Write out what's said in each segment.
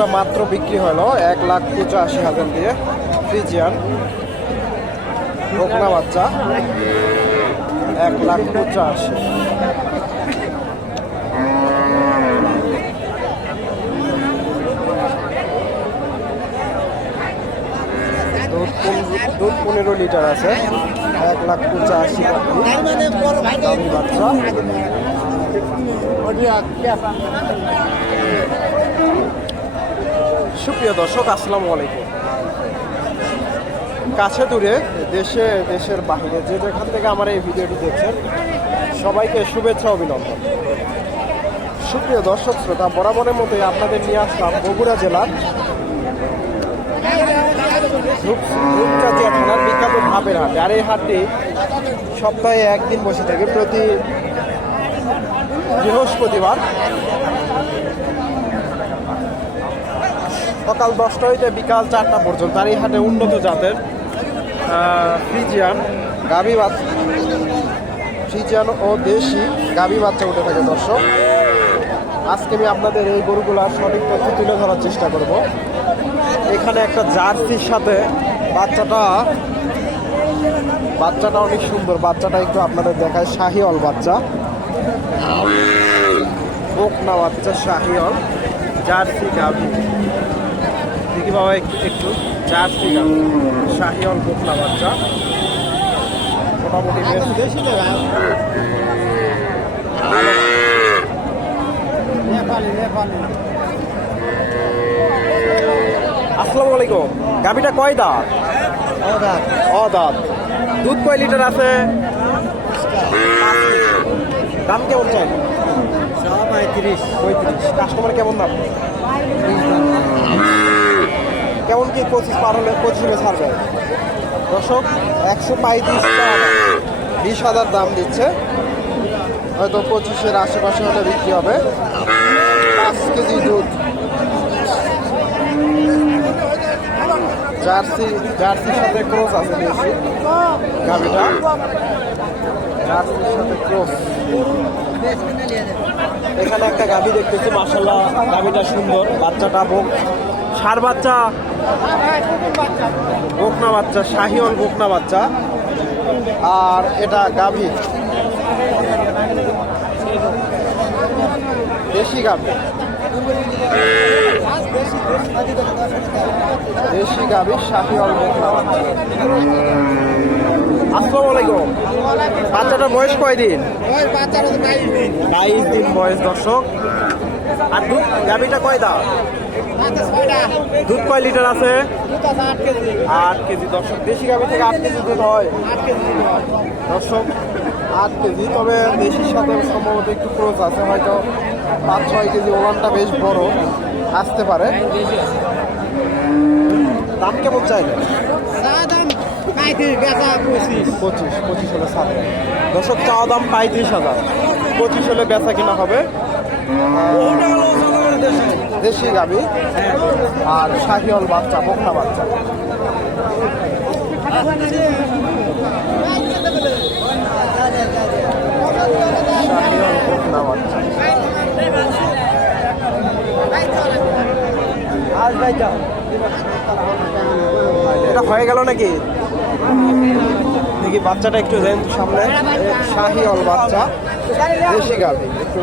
গরুটা মাত্র বিক্রি হলো এক লাখ পঁচাশি হাজার দিয়ে। ফ্রিজিয়ান বকনা বাচ্চা, এক লাখ পঁচাশি। দুধ পনেরো লিটার আছে, এক লাখ পঁচাশি বাচ্চা। সুপ্রিয় দর্শক, আসসালামু আলাইকুম। কাছে দূরে দেশে, দেশের বাহিরে যে যেখান থেকে আমার এই ভিডিওটি দেখছেন, সবাইকে শুভেচ্ছা, অভিনন্দন। সুপ্রিয় দর্শক, শ্রোতা, বরাবরের মতোই আপনাদের নিয়ে আসলাম বগুড়া জেলার বিখ্যাত ধাপের হাট। আর এই হাটটি সপ্তাহে একদিন বসে থাকে। প্রতি বৃহস্পতিবার সকাল দশটা হইতে বিকাল চারটা পর্যন্ত। আর এই হাটে উন্নত জাতের ফ্রিজিয়ান গাভী বাচ্চা ফ্রিজিয়ান ও দেশি গাভী বাচ্চা উঠে থাকে, দর্শক। আজকে আমি আপনাদের এই গরুগুলার সঠিক তথ্য তুলে ধরার চেষ্টা করব। এখানে একটা জার্সির সাথে বাচ্চাটা বাচ্চাটা অনেক সুন্দর। বাচ্চাটা একটু আপনাদের দেখায়, শাহিওয়াল বাচ্চা। বকনা বাচ্চা, শাহিওয়াল জার্সি গাভী। দেখি বাবা একটু একটু। জার্সি গাভী শাহিওয়াল বকনা বাচ্চা। মোটামুটি আসসালামু আলাইকুম। গাভীটা কয় দাঁত? ও দাঁত। দুধ কয় লিটার আছে? দাম কেমন চাই? পঁয়ত্রিশ। কাস্টমার কেমন দাম? কেমন কি পঁচিশ পার হলে পঁচিশ ছাড়বে? দর্শক, একশো পঁয়ত্রিশ বিশ হাজার দাম দিচ্ছে। হয়তো পঁচিশের আশেপাশে হলে বিক্রি হবে। পাঁচ কেজি দুধ। জার্সি, জার্সির সাথে ক্রস আছে বেশি। গাভিটা। জার্সির সাথে ক্রস। এখানে একটা গাভি দেখতেছি মাসাল্লাহ গাভিটা সুন্দর, বাচ্চাটা বোক। সার বাচ্চা, বকনা বাচ্চা, শাহিওয়াল বকনা বাচ্চা। আর এটা গাভি। দেশি গাভি। দেশি গাভি, শাহিওয়াল বকনা বাচ্চা। আসসালামু আলাইকুম। বাচ্চাটার বয়স কয়দিন? বাইশ দিন বয়স, দর্শক। আর গাভিটা কয় দাম দুধ কয় লিটার আছে? আট কেজি। দর্শক, দেশি গাভি থেকে আট কেজি দুধ হয়। দর্শক, আট কেজি, তবে দেশির সাথে সম্ভবত একটু ক্রোচ আছে, হয়তো পাঁচ, ছয় কেজি ওলানটা বেশ বড়। আসতে পারে। দাম কেমন চাইলে পঁচিশ পঁচিশ হলে সাত। দর্শক, চাওয়া দাম পঁয়ত্রিশ হাজার। পঁচিশ হলে বেচা কিনা হবে। দেশি গাবি আর শাহিওল বাচ্চা, বকনা বাচ্চা। এটা হয়ে গেল নাকি? দেখি বাচ্চাটা একটু সামনে। শাহিওল বাচ্চা, দেশি গাবি। একটু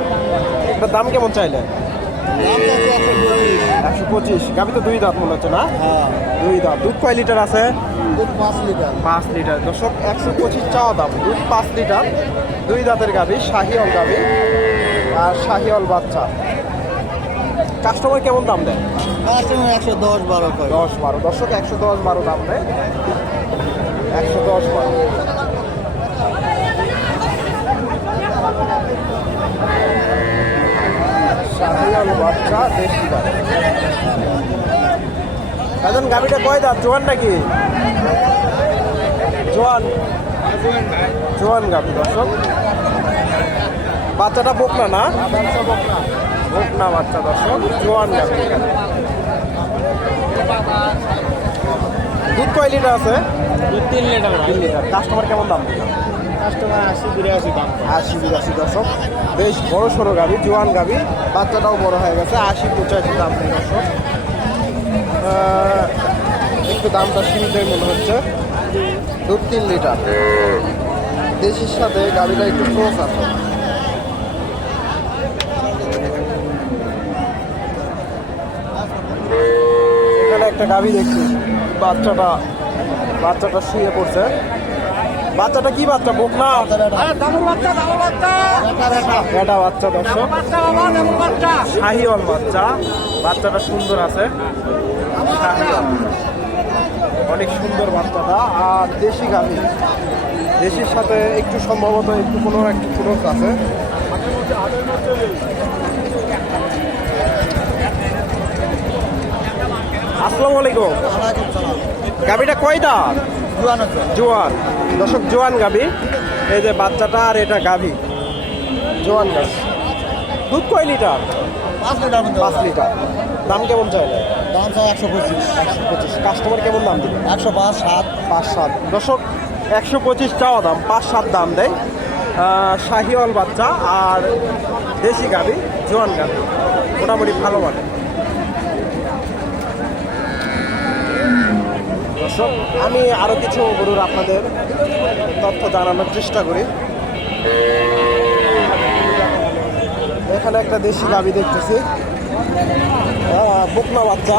এটার দাম কেমন চাইলেন? একশো পঁচিশ। গাভি তো দুই দাঁত মনে হচ্ছে না? দুই দাঁত। দুধ কয় লিটার আছে? পাঁচ লিটার। পাঁচ লিটার। দর্শক একশো পঁচিশ চাওয়া দাম। দুধ পাঁচ লিটার দুই দাঁতের গাভি শাহিওল গাভি আর শাহিওল বাচ্চা। কাস্টমার কেমন দাম দেয়? কাস্টমার একশো দশ বারো দশ বারো। দর্শক একশো দশ বারো দাম দেয়। একশো দশ বারো। বাচ্চা দেশি গাভি ভাইজান কয় দাঁত? জোয়ান নাকি? জোয়ান। জোয়ান গাবি দর্শক। বাচ্চাটা বোকনা না? বোকনা বাচ্চা দর্শক। জোয়ান গাবি দুধ কয় লিটার আছে? তিন লিটার। তিন লিটার। কাস্টমার কেমন দাম? দিল কাস্টমার আশি বিরাশি দাম আশি বিরাশি দশক। বেশ বড় সড়ো গাবি জোয়ান গাবি। বাচ্চাটাও বড় হয়ে গেছে আশি পঁচাশি দাম নেই দর্শক আহ, একটু দামটা সীমিতই মনে হচ্ছে। দু তিন লিটার। দেশির সাথে গাবিটা একটু ক্লোজ আছে। এখানে একটা গাবি দেখছি। বাচ্চাটা বাচ্চাটা শুয়ে পড়ছে। বাচ্চাটা কি বাচ্চা? বোক না? এটা বাচ্চা দর্শক। শাহিওয়াল বাচ্চা। বাচ্চাটা সুন্দর আছে। অনেক সুন্দর বাচ্চাটা। আর দেশি গাভী। দেশির সাথে একটু সম্ভবত একটু কোনো একটু ক্রোস আছে। আসসালামু আলাইকুম। গাভীটা কয়টা? জোয়ান। দর্শক জোয়ান গাভী। এই যে বাচ্চাটা আর এটা গাভী। জোয়ান গাভী। দুধ কয় লিটার? পাঁচ লিটার পাঁচ লিটার। দাম কেমন চাইলে দাম চাও একশো পঁচিশ। একশো পঁচিশ। কাস্টমার কেমন দাম দিবে? একশো পাঁচ সাত। পাঁচ সাত। দর্শক একশো পঁচিশ চাওয়া দাম পাঁচ সাত দাম দেয়। শাহিওয়াল বাচ্চা আর দেশি গাভী জোয়ান গাভী। মোটামুটি ভালো মানে দর্শক, আমি আরও কিছু গরুর আপনাদের তথ্য জানানোর চেষ্টা করি। এখানে একটা দেশি গাভী দেখতেছি। বকনা বাচ্চা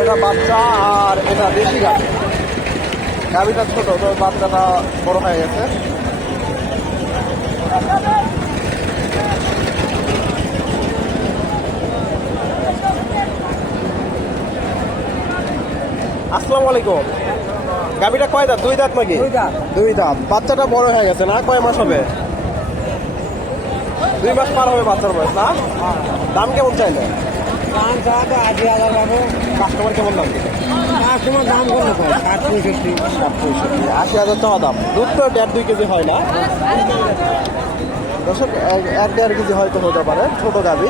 এটা বাচ্চা আর এটা দেশি গাবি। গাবিটা ছোট, তো বাচ্চাটা বড় হয়ে গেছে। আসসালামু আলাইকুম। গাভীটা কয় দাঁত? দুই দাঁত নাকি? দুই দাঁত। বাচ্চাটা বড় হয়ে গেছে না? কয় মাস হবে? দুই মাস পার হবে বাচ্চার বয়স না? দাম কেমন চাইলে? কাস্টমার কেমন দাম কাস্টমার দাম তো ষাট পঁয়ষট্টি। আশি হাজার টাকা দাম দুধ তো দেড় দুই কেজি হয় না? দর্শক এক- এক দেড় কেজি হয়তো হতে পারে। ছোট গাভি।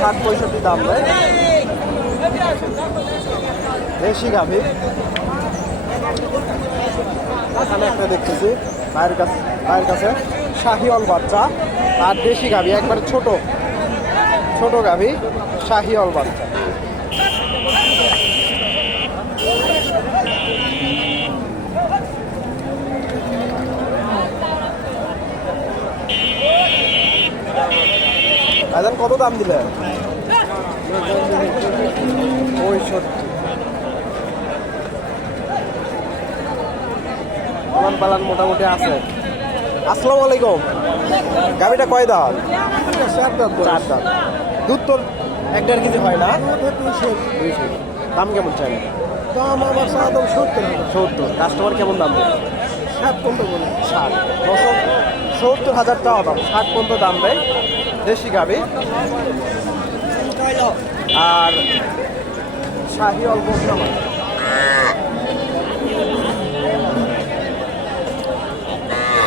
ষাট পঁয়ষট্টি দাম দেয় দেশি গাভি। এখানে একটা দেখতেছি, ভাইয়ের কাছে ভাইয়ের কাছে শাহিওল বাচ্চা, আর দেশি গাভি, একবারে ছোট। ছোট গাভি শাহিওল বাচ্চা। কত দাম দিলেন? পঁয়ষট্টি। পালান পালান মোটামুটি আছে। আসসালামু আলাইকুম। গাড়িটা কয় দাম চার দাম চার দাম দুধ তো এক দেড় কেজি হয় না? দাম কেমন চাই? দাম আমার চাওয়া দাম সত্তর। সত্তর। কাস্টমার কেমন দাম দেয়? ষাট পনেরো বলে। ষাট। সত্তর হাজার টাকা দাম। ষাট পর্যন্ত দাম দেয়। দেশি গাবি। আর শাহি অল্প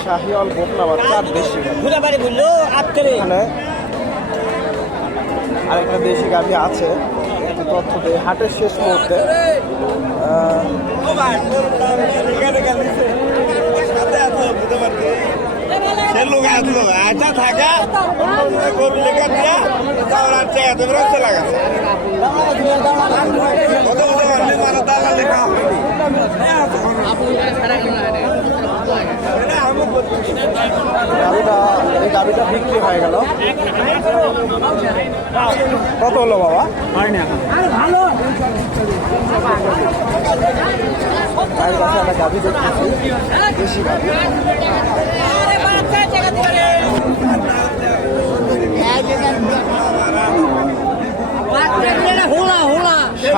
শাহি অল্প বাচ্চা আর দেশি ঘুরে বাড়ি বলল আটকে এখানে আরেকটা দেশি গাভি আছে একটু তথ্য দেয় হাটের শেষ মুহূর্তে আহ, লোক আসলো আটা থাকা। গরু লেখা দিয়া তাও আর টাকা কত মানে লেখা বিক্রি হয়ে গেল হলো বাবা? একটা দেখতেছি দেশি গাভি হোলা হোলা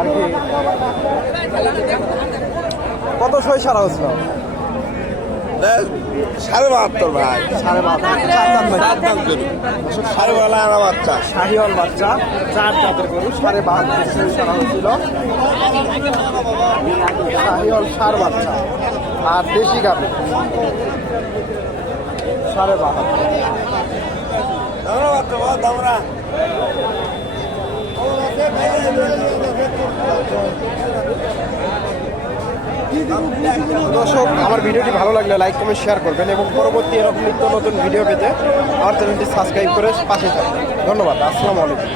আর কি কত সই সারা হয়েছিল? সাড়ে বাহাত্তর ভাই। সাড়ে বাহাত্তর। সাড়ে বাচ্চা। বাচ্চা। চার জাতের গরু সাড়ে বাহাত্তর সারা হয়েছিল। শাহিওয়াল সার বাচ্চা। আর দেশি গাভি। সাড়ে বাহাত্তর দামরা বাচ্চা বাবা দামরা দর্শক, আমার ভিডিওটি ভালো লাগলে লাইক, কমেন্ট, শেয়ার করবেন এবং পরবর্তী এরকম নিত্য নতুন ভিডিও পেতে আমার চ্যানেলটি সাবস্ক্রাইব করে পাশে থাকবেন ধন্যবাদ, আসসালামু আলাইকুম।